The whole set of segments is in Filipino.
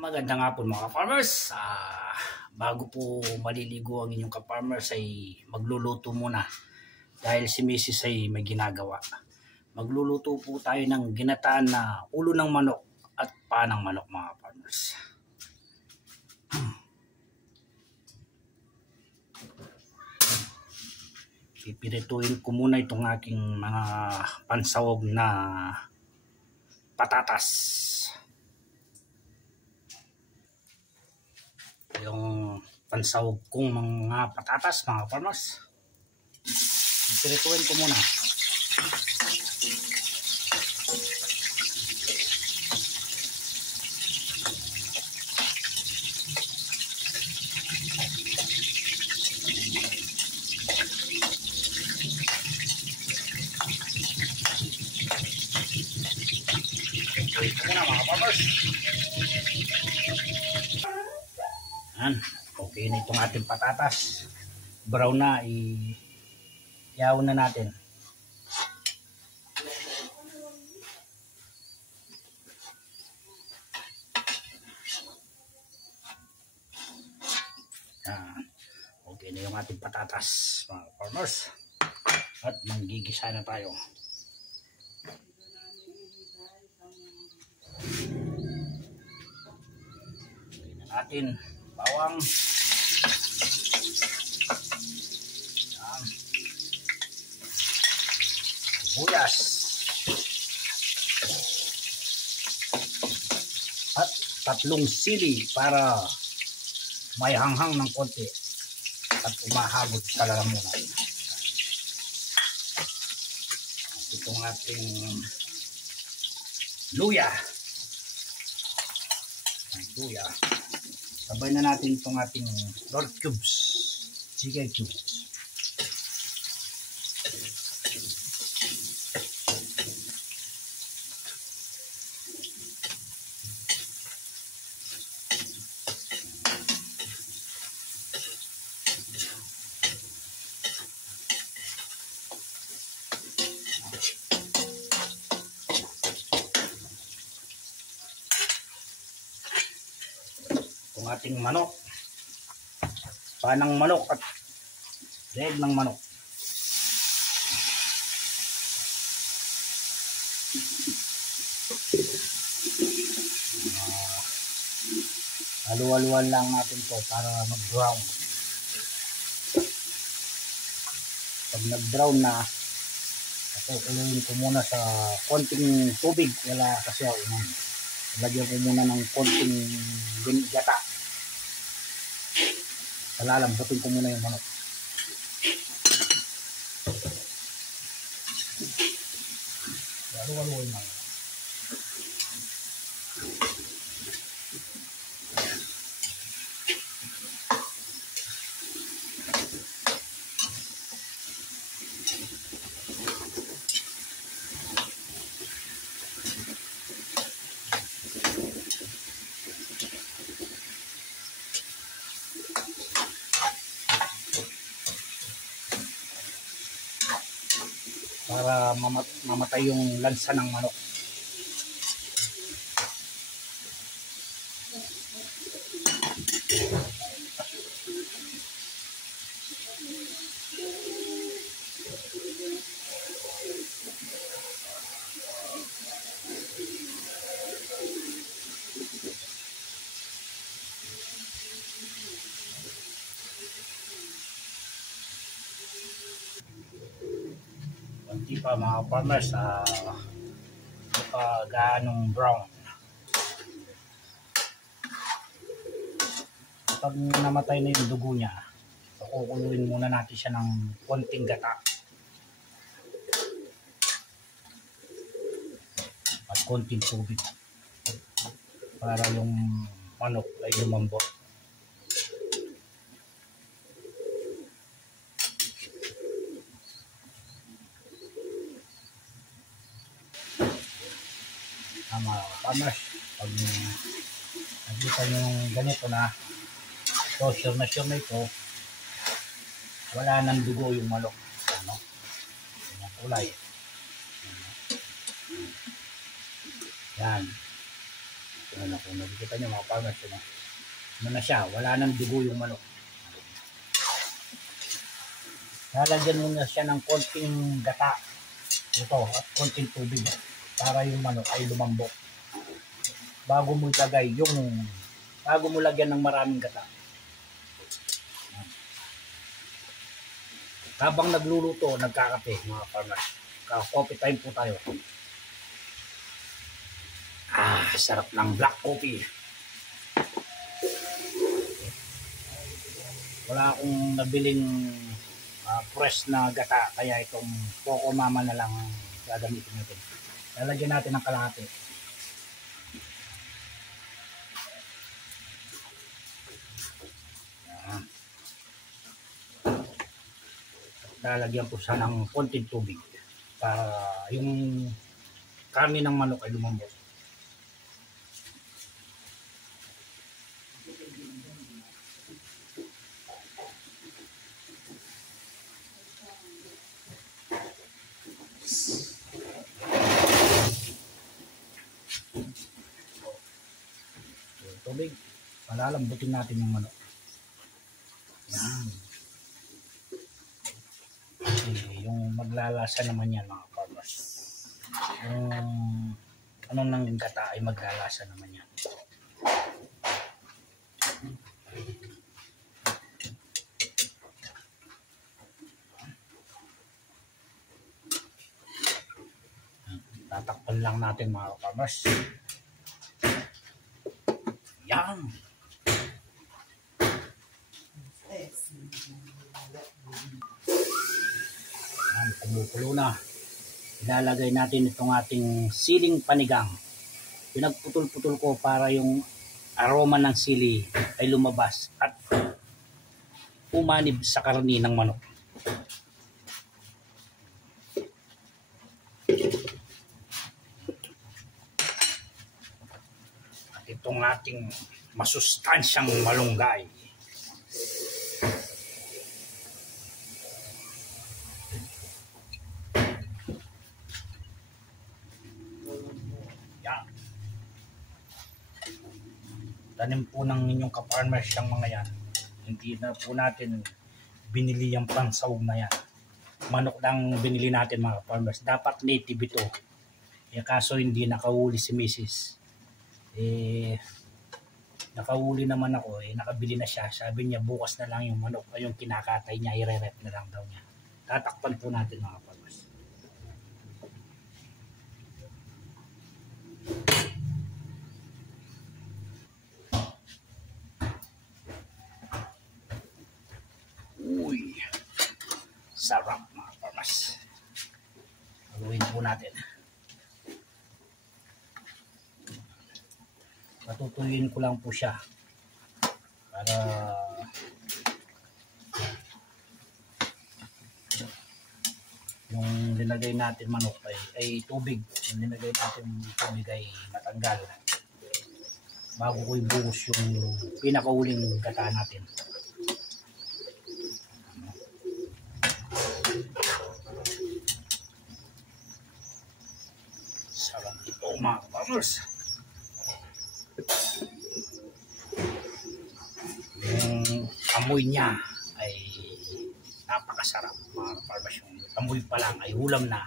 Magandang hapon mga farmers. Bago po maliligo ang inyong ka-farmers ay magluluto muna dahil si Mrs. ay may ginagawa. Magluluto po tayo ng ginataan na ulo ng manok at paa ng manok mga farmers. Pipirituin ko muna itong aking mga pansawog na patatas. Yung pansawog kong mga patatas mga farmers, pipirituin ko muna. Pipirituin ko muna mga farmers. Okay na itong ating patatas. Brown na, iyaw na natin. Okay na yung ating patatas mga farmers. At manggigisa na tayo. Okay na natin bawang. Sibuyas. At tatlong sili para may hanghang ng konti at umahagod sa lalamunan. Itong ating luya. Sabay na natin itong ating pork cubes, chicken cubes. Itong ating manok, panang manok at leg ng manok. Halu-haluan lang natin to para mag-brown. Pag nag-brown na, kuluin ko muna sa konting tubig. Wala kasi ako. Lagyan ko muna ng konting gata. Lalambutin ko muna yung manok. Halu-haluin lang. Para mamatay yung lansa ng manok. Hindi pa mga farmers, hindi pa gaanong brown. Pag namatay na yung dugo niya, kukuluin muna natin siya ng konting gata at konting tubig para yung manok ay lumambot. Mga farmers, pag nakita nyo yung ganito na, so sure na ito, wala nang dugo yung manok. Yung kulay. Yan. Ayan, kung nakikita nyo mga farmers, ano na siya, wala nang dugo yung manok. Lalagyan mo na siya ng konting gata ito at konting tubig para yung manok ay lumambot. Bago mo lagyan ng maraming gata. Habang nagluluto, nagkakape mga farmers. Coffee time po tayo. Sarap ng black coffee. Wala akong nabiling fresh na gata, kaya itong Coco Mama na lang gagamitin natin. Lalagyan natin ng kalahati. Lalagyan ko siya ng konting tubig para yung karne ng manok ay lumambot. Tubig, palalambutin natin yung manok. Yan. Yung maglalasa naman yan mga farmers. Yung anong nang gata ay maglalasa naman yan. Tatakpan lang natin mga farmers. Yan. Kumukulo na. Ilalagay natin itong ating siling panigang. Pinagputol-putol ko para yung aroma ng sili ay lumabas at umanib sa karni ng manok. At itong ating masustansyang malunggay. Tanim po ng inyong ka-farmers yung mga yan. Hindi na po natin binili yung pansawog na yan. Manok lang binili natin mga farmers. Dapat native ito. Kaso hindi nakahuli si Mrs. Nakahuli naman ako. Nakabili na siya. Sabi niya bukas na lang yung manok. Yung kinakatay niya, i-rep na lang daw niya. Tatakpan po natin mga farmers. Uy, sarap mga farmers. Haluin po natin. Patutuyuin ko lang po siya para yung linagay natin manok ay tubig. Yung linagay natin tubig ay matanggal bago ko ibuhos yung pinakauling gata natin. Sarap ito mga farmers. Yung amoy niya ay napakasarap mga farmers. Yung amoy pa lang ay ulam na.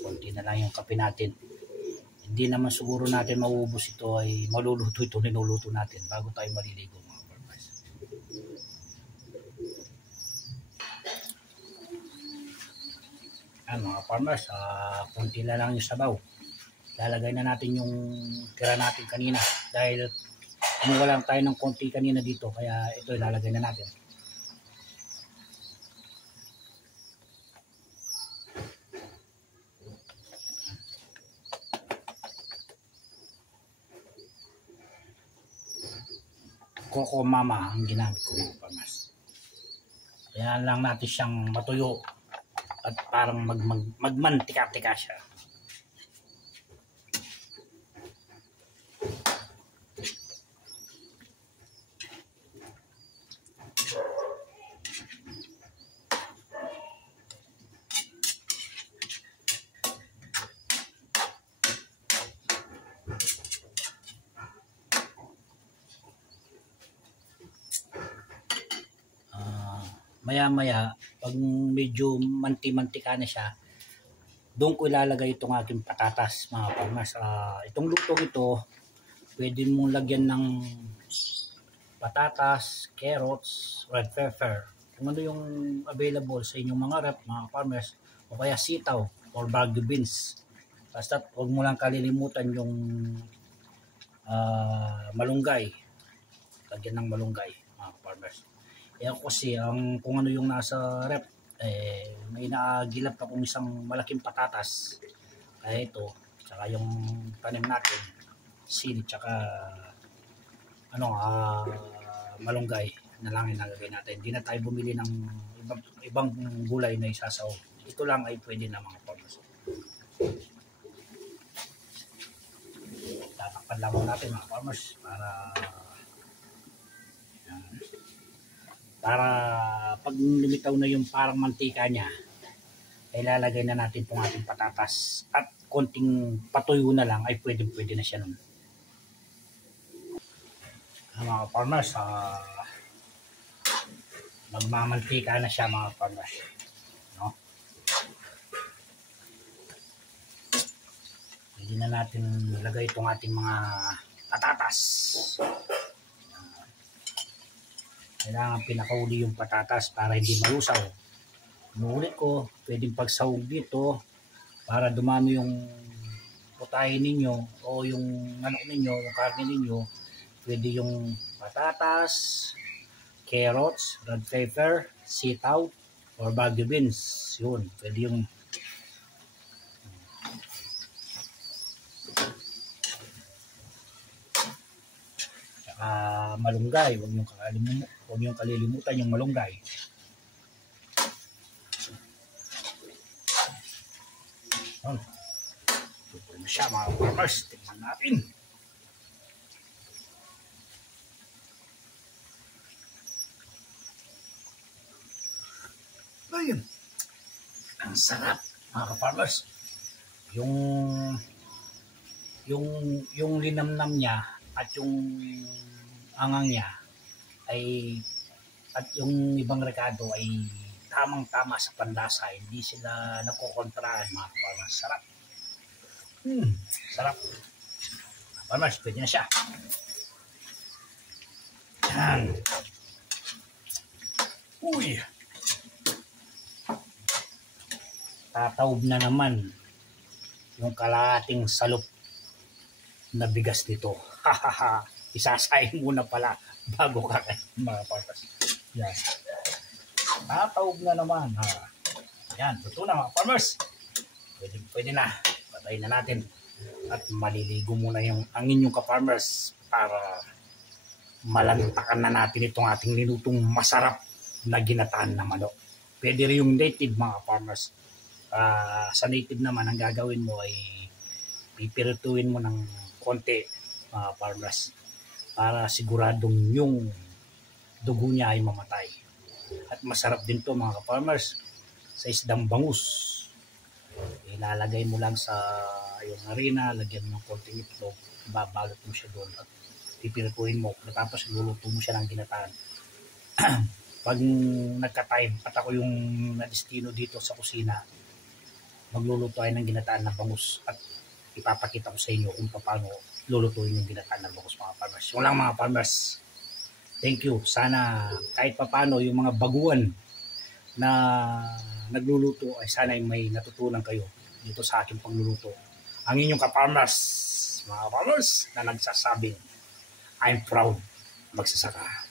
Konti na lang yung kape natin. Hindi naman siguro natin mauubos ito, ay maluluto ito, ninuluto natin bago tayo maliligo mga farmers. Mga farmers, konti na lang yung sabaw. Lalagay na natin yung tira natin kanina dahil kumuha lang tayo ng konti kanina dito, kaya ito ilalagay na natin. Coco Mama ang ginamit ko mga farmers. Kaya lang natin siyang matuyo at parang magmantika-tika siya. maya-maya, pag medyo manti-mantika na siya, doon ko ilalagay itong aking patatas, mga farmers. Itong lutong ito, pwede mong lagyan ng patatas, carrots, red pepper. Kung ano yung available sa inyong mga rep, mga farmers, o kaya sitaw or bagu beans. Basta huwag mo lang kalilimutan yung malunggay. Lagyan ng malunggay, mga farmers. Kaya kasi kung ano yung nasa rep, may naagilap akong isang malaking patatas. Kaya ito, tsaka yung tanim natin, sili, tsaka malunggay na lang inalagay natin. Hindi na tayo bumili ng ibang gulay na isasaw. Ito lang ay pwede na, mga farmers. Tatakpan lang natin, mga farmers, para pag lumitaw na yung parang mantika niya, ay lalagay na natin itong ating patatas at konting patuyo na lang ay pwede na siya nun. Mga farmers, magmamantika na siya, mga farmers, no? Pwede na natin ilagay itong ating mga patatas. Kailangan pinakauli yung patatas para hindi malusaw. Umuulit ko, pwedeng pagsahog dito para dumami yung putahe ninyo o yung manok ninyo, yung karne ninyo. Pwede yung patatas, carrots, red pepper, sitaw, or bagu beans. Yun, pwede yung malunggay. Huwag niyong kalilimutan yung malunggay. Ito na siya, mga farmers. Tingnan natin. Ayun. Ang sarap, mga farmers. Yung linamnam niya at yung angang niya at yung ibang rekado ay tamang-tama sa panlasa. Hindi sila nakokontrahan, mga farmers. Sarap. Sarap. Farmers, pwede na siya. Yan. Uy. Tataob na naman yung kalahating salop na bigas nito. Hahaha. Isasayin muna pala bago kakain, mga farmers. Yan. Tataob na naman. Yan. Ito na, mga farmers. Pwede na. Patayin na natin. At maliligo muna ang inyong ka-farmers para malantakan na natin itong ating linutong masarap na ginataan na manok. Pwede rin yung native, mga farmers. Sa native naman, ang gagawin mo ay pipirituin mo ng konti, mga farmers, para siguradong yung dugo niya ay mamatay. At masarap din to, mga farmers, sa isdang bangus. Ilalagay mo lang sa yung harina, lagyan mo ng konting itlog, babalot mo siya doon at pipirituin mo. Tapos luluto mo siya ng ginataan. Pag nagka-time at ako yung nadestino dito sa kusina, magluluto tayo ng ginataan na bangus at ipapakita ko sa inyo kung paano lulutuin yung ginataan na bangus, mga farmers. Yung lang, mga farmers. Thank you. Sana kahit paano yung mga baguhan na nagluluto ay sana may natutunan kayo dito sa aking pagluluto. Ang inyong ka-farmers, mga farmers, na nagsasabing I'm proud magsasaka.